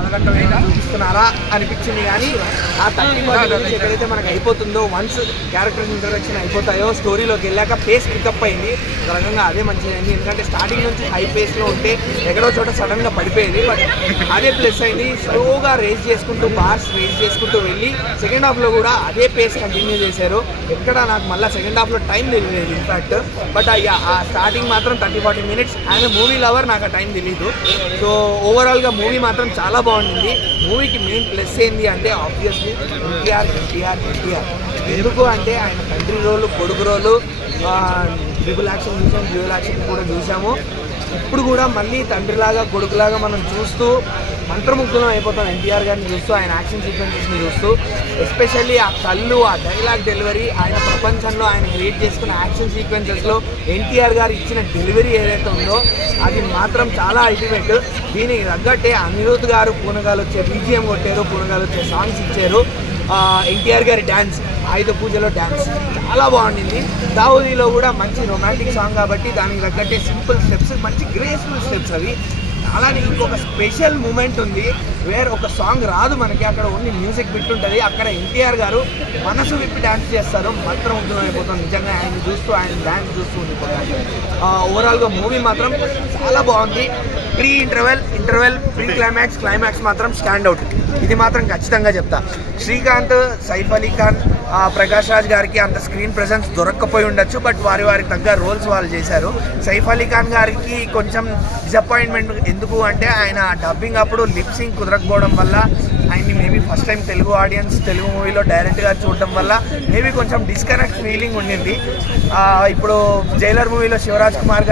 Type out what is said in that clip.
కాలఘట్టంగా చూపిస్తున్నారా అనిపించింది. కానీ ఆ 30-40 minutes ఎక్కడైతే మనకు అయిపోతుందో, వన్స్ క్యారెక్టర్ ఇంట్రడక్షన్ అయిపోతాయో స్టోరీలోకి వెళ్ళాక పేస్ పికప్ అయింది. ఒక రకంగా అదే మంచిదైంది. ఎందుకంటే స్టార్టింగ్ నుంచి హై పేస్లో ఉంటే ఎక్కడో చోట సడన్గా పడిపోయేది. బట్ అదే ప్లస్ అయింది. స్లోగా రేస్ చేసుకుంటూ బార్స్ రేస్ చేసుకుంటూ వెళ్ళి సెకండ్ హాఫ్లో కూడా అదే పేస్ కంటిన్యూ చేశారు. ఎక్కడ నాకు మళ్ళీ సెకండ్ హాఫ్లో టైం తెలియలేదు ఇన్ఫ్యాక్ట్. బట్ ఆ స్టార్టింగ్ మాత్రం 30-40 minutes ఆయన మూవీ లవర్, నాకు ఆ టైం తెలీదు. సో ఓవరాల్గా మూవీ మాత్రం చాలా బాగుంటుంది. మూవీకి మెయిన్ ప్లస్ ఏంటి అంటే ఆబ్వియస్లీ ఎన్టీఆర్. ఎందుకు అంటే ఆయన తండ్రి రోలు, కొడుకు రోలు, ట్రిపుల్ యాక్షన్ చూసాం, డ్యూయల్ యాక్షన్ కూడా చూసాము. ఇప్పుడు కూడా మళ్ళీ తండ్రిలాగా కొడుకులాగా మనం చూస్తూ మంత్రముగ్ధులం అయిపోతాం ఎన్టీఆర్ గారిని చూస్తూ, ఆయన యాక్షన్ సీక్వెన్సెస్ని చూస్తూ. ఎస్పెషల్లీ ఆ కళ్ళు, ఆ డైలాగ్ డెలివరీ, ఆయన ప్రపంచంలో ఆయన క్రియేట్ చేసుకున్న యాక్షన్ సీక్వెన్సెస్లో ఎన్టీఆర్ గారు ఇచ్చిన డెలివరీ ఏదైతే ఉందో అది మాత్రం చాలా అల్టిమేట్. దీనికి తగ్గట్టే అనిరుద్ధ్ గారు పూనగాలు వచ్చే బీజిఎం కొట్టారు, పూనగాలు వచ్చే సాంగ్స్ ఇచ్చారు. ఎన్టీఆర్ గారి డ్యాన్స్, ఆయుధ పూజలో డ్యాన్స్ చాలా బాగుండింది. దావుదీలో కూడా మంచి రొమాంటిక్ సాంగ్ కాబట్టి దానికి తగ్గట్టే సింపుల్ స్టెప్స్, మంచి గ్రేస్ఫుల్ స్టెప్స్ అవి. అలానే ఇంకొక స్పెషల్ మూమెంట్ ఉంది వేర్ ఒక సాంగ్ రాదు మనకి, అక్కడ ఓన్లీ మ్యూజిక్ బిట్ ఉంటుంది. అక్కడ ఎన్టీఆర్ గారు మనసు విప్పి డ్యాన్స్ చేస్తారు. మాత్రం ఉద్యోగం అయిపోతాం నిజంగా ఆయన చూస్తూ, ఆయన డ్యాన్స్ చూస్తూ ఉండిపోతాం. ఓవరాల్గా మూవీ మాత్రం చాలా బాగుంది. ప్రీ ఇంటర్వెల్, ప్రీ క్లైమాక్స్ మాత్రం స్టాండ్ అవుట్. ఇది మాత్రం ఖచ్చితంగా చెప్తా. శ్రీకాంత్, సైఫ్ అలీ ఖాన్, ప్రకాష్ రాజ్ గారికి అంత స్క్రీన్ ప్రెజెన్స్ దొరక్కపోయి ఉండొచ్చు. బట్ వారికి తగ్గ రోల్స్ వాళ్ళు చేశారు. సైఫ్ అలీ ఖాన్ గారికి కొంచెం డిసప్పాయింట్మెంట్. ఎందుకు అంటే ఆయన డబ్బింగ్ అప్పుడు లిప్ సింక్ కుదరకపోవడం వల్ల, ఆయన్ని maybe first time Telugu audience Telugu మూవీలో డైరెక్ట్గా చూడడం వల్ల మేబీ కొంచెం డిస్కనెక్ట్ ఫీలింగ్ ఉండింది. ఇప్పుడు జైలర్ మూవీలో శివరాజ్ కుమార్ గారు